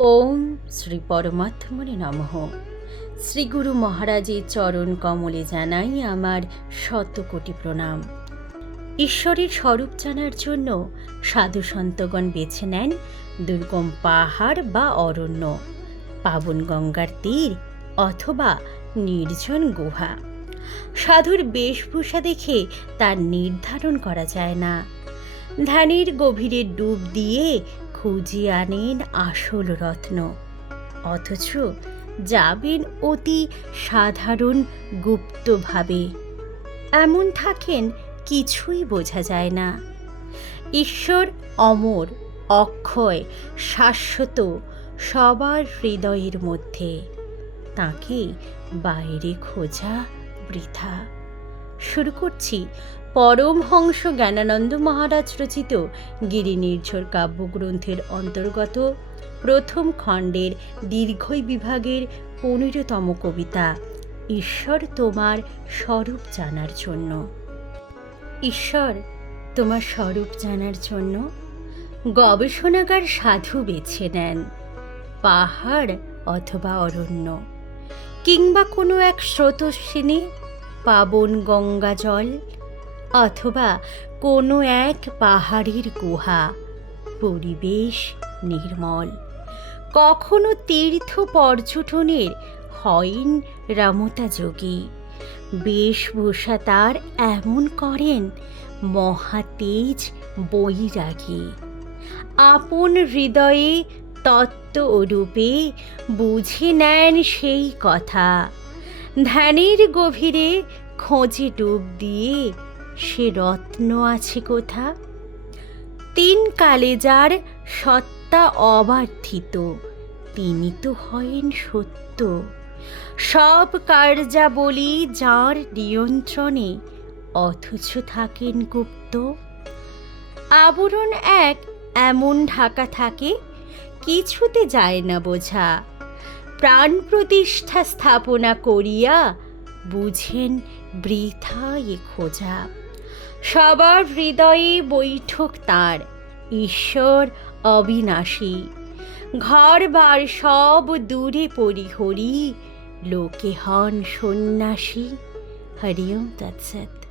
ওম শ্রী পরমাত্মনে নমঃ। শ্রী গুরু মহারাজের চরণ কমলে জানাই আমার শতকোটি প্রণাম। ঈশ্বরের স্বরূপ জানার জন্য সাধু সন্তগণ বেছে নেন দুর্গম পাহাড় বা অরণ্য, পাবন গঙ্গার তীর অথবা নির্জন গুহা। সাধুর বেশভূষা দেখে তার নির্ধারণ করা যায় না। ধ্যানের গভীরে ডুব দিয়ে খুঁজিয়ে আনেন আসল রত্ন, অথচ যাবেন অতি সাধারণ গুপ্তভাবে। এমন থাকেন কিছুই বোঝা যায় না। ঈশ্বর অমর, অক্ষয়, শাশ্বত, সবার হৃদয়ের মধ্যে। তাকে বাইরে খোঁজা বৃথা। শুরু করছি পরমহংস জ্ঞানানন্দ মহারাজ রচিত গিরি নির্ঝর কাব্যগ্রন্থের অন্তর্গত প্রথম খণ্ডের দীর্ঘই বিভাগের 15তম কবিতা, ঈশ্বর তোমার স্বরূপ জানার জন্য। ঈশ্বর তোমার স্বরূপ জানার জন্য গবেষণাগার সাধু বেছে নেন পাহাড় অথবা অরণ্য, কিংবা কোনো এক স্রোতস্বিনী পাবন গঙ্গা জল, অথবা কোনো এক পাহাড়ের গুহা, পরিবেশ নির্মল। কখনো তীর্থ পর্যটনের হয়েন রামতা যোগী, বেশভূষা তার এমন করেন মহাতেজ বৈরাগী। আপন হৃদয়ে তত্ত্ব রূপে বুঝে নেন সেই কথা, ধ্যানের গভীরে খোঁজে ডুব দিয়ে সে রত্ন আছে কোথা। তিন কালে যার সত্তা অবার্ধিত, তিনি তো হয়েন সত্য। সব কার্যাবলী যার নিয়ন্ত্রণে, অথচ থাকেন গুপ্ত। আবরণ এক এমন ঢাকা থাকে, কিছুতে যায় না বোঝা। প্রাণ প্রতিষ্ঠা স্থাপনা করিয়া বুঝেন বৃথা এ খোঁজা। সবার হৃদয়ে বৈঠক তাঁর, ঈশ্বর অবিনাশী। ঘর বার সব দূরে পরিহরি, লোকে হন সন্ন্যাসী। হরি ওম তৎসৎ।